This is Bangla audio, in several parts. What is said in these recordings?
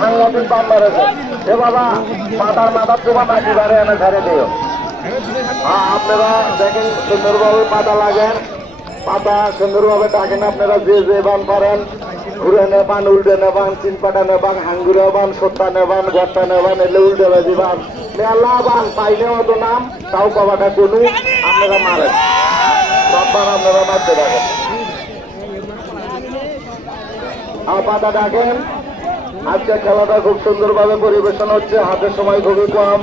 সাংঘাতিক বাম মারেছে এ বাবা মাথার মাথার তোমার নাকি বাড়ে এনে ছেড়ে দিও। আপনারা দেখেন সুন্দরভাবে পাতা লাগেন, পাতা সুন্দরভাবে ডাকেন। আপনারা যে যে বান পারেন ঘুরে নেবান, উল্টে নেবান, চিনপাটা নেবান, হাঙ্গুরে বান, সত্তা নেবান, গট্টা নেবান, এলে উল্টে দিবান, মেলা বান পাইলে অত নাম তাও কবাটা কোনো আপনারা মারেন, সব বান আপনারা মারতে থাকেন। পাতা ডাকেন। আজকে খেলাটা খুব সুন্দরভাবে পরিবেশন হচ্ছে, হাতের সময় খুবই কম।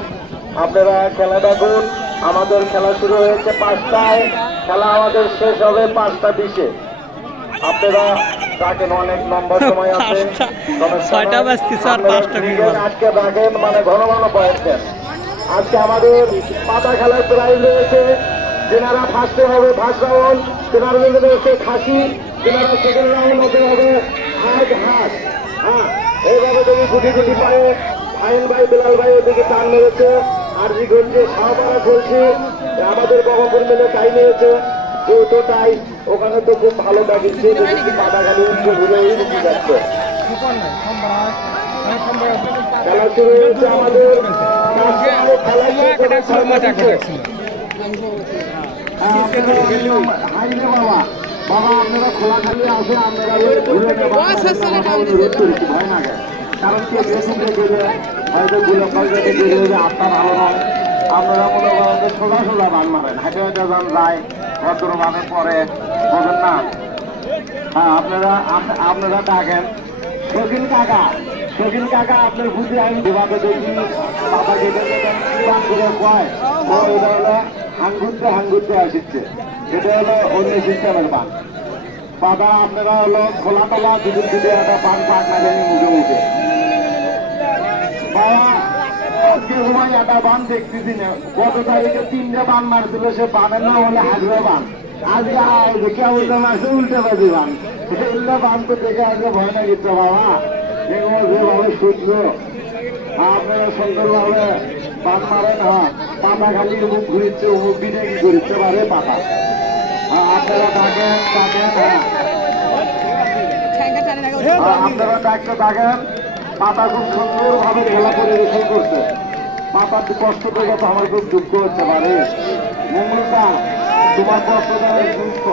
আপনারা খেলা দেখুন। আমাদের খেলা শুরু হয়েছে 5টায়, খেলা আমাদের শেষ হবে 5টা 20-এ। আপনারা ডাকেন, অনেক লম্বা সময় আছে। আজকে ডাকেন মানে ঘন ঘন পয়েন্ট দেন। আজকে আমাদের পাতা খেলার প্রাইজ রয়েছে, যেনারা ফার্স্টে হবে ফার্স্ট রাউন্ড, তেনারা রয়েছে খাসি, তেনারা সেকেন্ড রাউন্ড হতে হবে হাত হাত। হ্যাঁ, এইভাবে যদি গুটি গুটি পায়ে ফাইন ভাই, বেলাল ভাই ওদিকে টান মেরেছে, আরজি করছে, সাহাবারা চলছে। আমাদের বহপুর মেলে টাই নিয়েছে, যেহেতু টাই ওখানে তো খুব ভালো ডাকিচ্ছে, পাতা খালি উঠে ঘুরে উঠে যাচ্ছে। খেলা শুরু হয়েছে আমাদের, বাবা আপনারা খোলা খালি আসে, আপনারা ভয় না গে, কারণ কে হয়তো আপনার ভালো নয়। আপনারা মনে করেন যে সোজা সোজা বান মারেন, হাঁটে হাঁটে যান যায় ভদ্রভাবে পরে, বলেন না। হ্যাঁ, আপনারা ডাকেন শৌখিন কাকা, শৌখিন কাকা আপনার বুঝি আমি যেভাবে দেখি বাবা যেটা বান করে কয় ওইটা হলো হাঙ্গুরতে আসছে, এটা হলো অন্য সিস্টেমের বান। বাবা আপনারা হলো খোলা তোলা দুদিন দুটো একটা বান পাক না জানি মুখে মুখে। বাবা আজকে সময় একটা বান দেখতেছি না, গত তারিখে 3টে বান মারছিল, সে বানের নাম হলে হাজরা বান। আজকে কেমন মারছে উল্টে বাজি বান, উল্টা বান তো দেখে আজকে ভয় না গেছে। বাবা এগুলো যেভাবে শুধলো আপনারা সুন্দরভাবে বান মারেন। হ্যাঁ, পাতা খালি মুখ ঘুরিচ্ছে, অমুক দিনে কি ঘুরিতে পারে পাতা। আপনারা ডাকেন আপনারা ডাকতে থাকেন। পাতা খুব সুন্দরভাবে খেলা পরিবেশন করছে। পাতার কষ্ট থেকে তো আমার খুব দুঃখ হচ্ছে পারে। মঙ্গলটা তোমার কষ্টটা দুঃখ,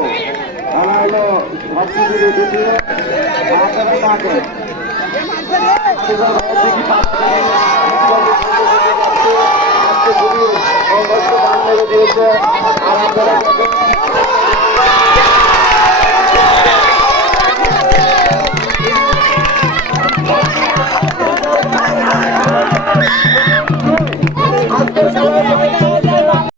তারা হলো সবকিছু রেখেছে। আপনারা ডাকেন দিয়েছে আর আপনারা